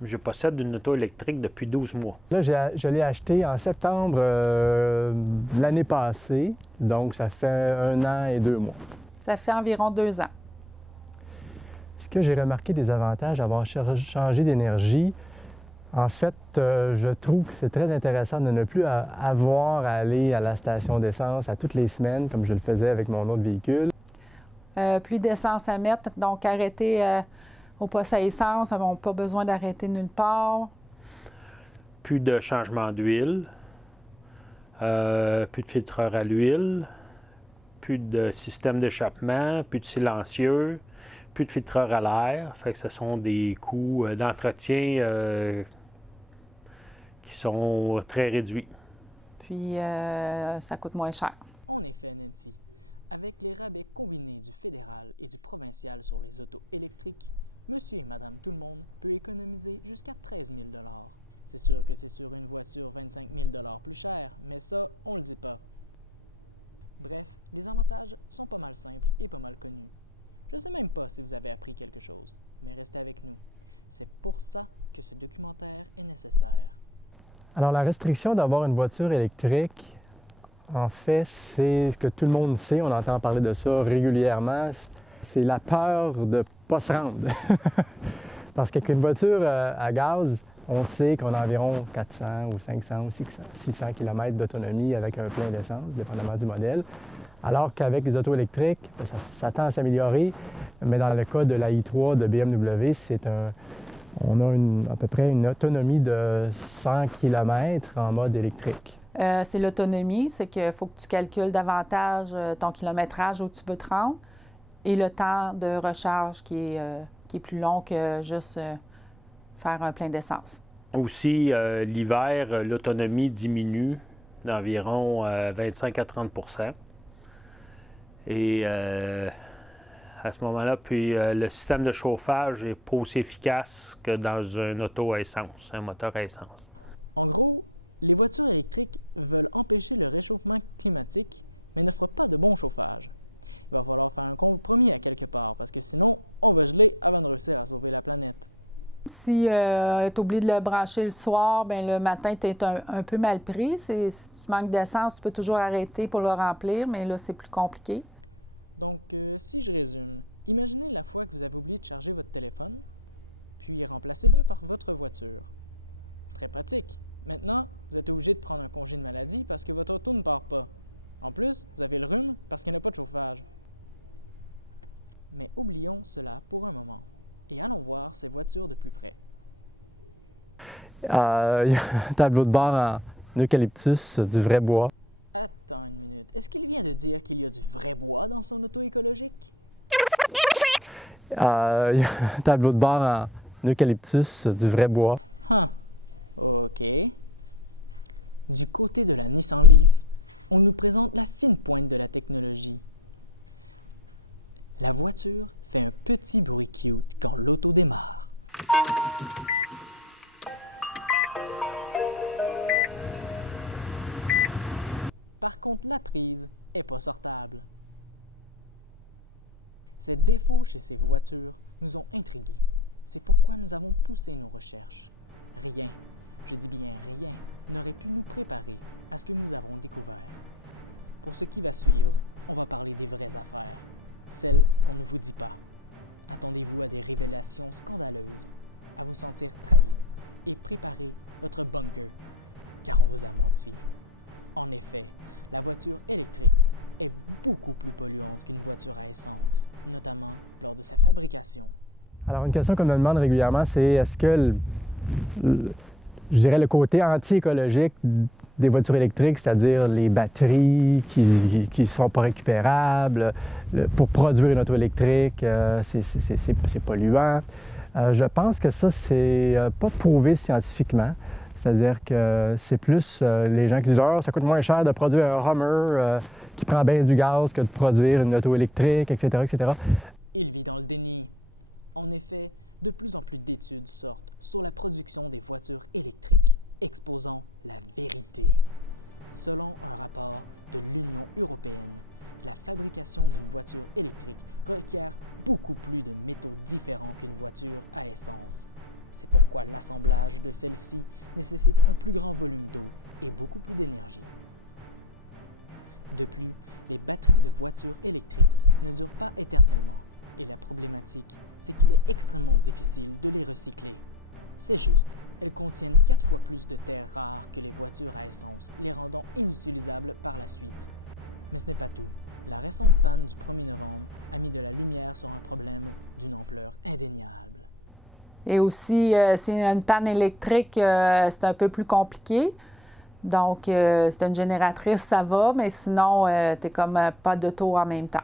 Je possède une auto électrique depuis 12 mois. Là, je l'ai acheté en septembre l'année passée, donc ça fait 1 an et 2 mois. Ça fait environ 2 ans. Ce que j'ai remarqué des avantages d'avoir changé d'énergie, en fait, je trouve que c'est très intéressant de ne plus avoir à aller à la station d'essence à toutes les semaines, comme je le faisais avec mon autre véhicule. Plus d'essence à mettre, donc arrêter au poste à essence, nous n'avons pas besoin d'arrêter nulle part. Plus de changement d'huile, plus de filtreur à l'huile, plus de système d'échappement, plus de silencieux, plus de filtreur à l'air. Fait que ce sont des coûts d'entretien qui sont très réduits. Puis ça coûte moins cher. Alors, la restriction d'avoir une voiture électrique, en fait, c'est ce que tout le monde sait, on entend parler de ça régulièrement, c'est la peur de ne pas se rendre. Parce qu'une voiture à gaz, on sait qu'on a environ 400 ou 500 ou 600 km d'autonomie avec un plein d'essence, dépendamment du modèle. Alors qu'avec les autos électriques, ça tend à s'améliorer, mais dans le cas de la i3 de BMW, on a à peu près une autonomie de 100 km en mode électrique. C'est l'autonomie, c'est qu'il faut que tu calcules davantage ton kilométrage où tu veux te rendre et le temps de recharge qui est plus long que juste faire un plein d'essence. Aussi, l'hiver, l'autonomie diminue d'environ 25 à 30 %. Et à ce moment-là, puis le système de chauffage n'est pas aussi efficace que dans un auto à essence, un moteur à essence. Si tu es oublié de le brancher le soir, bien, le matin, tu es un peu mal pris. Si tu manques d'essence, tu peux toujours arrêter pour le remplir, mais là, c'est plus compliqué. Il y a un tableau de bord en eucalyptus, du vrai bois. Il y a un tableau de bord en eucalyptus, du vrai bois. Alors, une question qu'on me demande régulièrement, c'est est-ce que, je dirais, le côté anti-écologique des voitures électriques, c'est-à-dire les batteries qui ne sont pas récupérables, pour produire une auto électrique, c'est polluant. Je pense que ça, c'est pas prouvé scientifiquement. C'est-à-dire que c'est plus les gens qui disent « Ah, ça coûte moins cher de produire un Hummer qui prend bien du gaz que de produire une auto électrique, etc. etc. » Et aussi, s'il y a une panne électrique, c'est un peu plus compliqué. Donc, c'est une génératrice, ça va, mais sinon, tu n'es comme pas d'auto en même temps.